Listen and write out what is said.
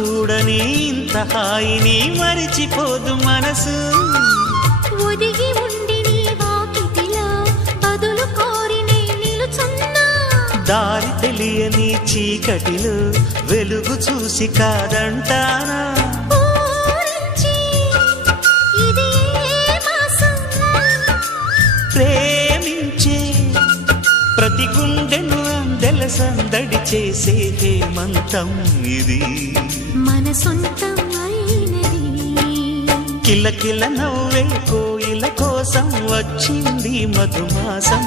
చూడని ఇంత హాయిని మరిచిపోదు మనసు. ఒదిగి ఉండి నీ వాకిటిలో బదులు కోరి నే నిలుచున్నా. దారి తెలియని చీకటిలో వెలుగు చూసి కాదంటానా. ఊరించి ఇది ఏ మాసం? ప్రేమించే ప్రతి గుండెను అందెల సందడి చేసే హేమంతం ఇది. మన సొంతం అయినది. కిలకిల నవ్వే కోయిల కోసం వచ్చింది మధుమాసం.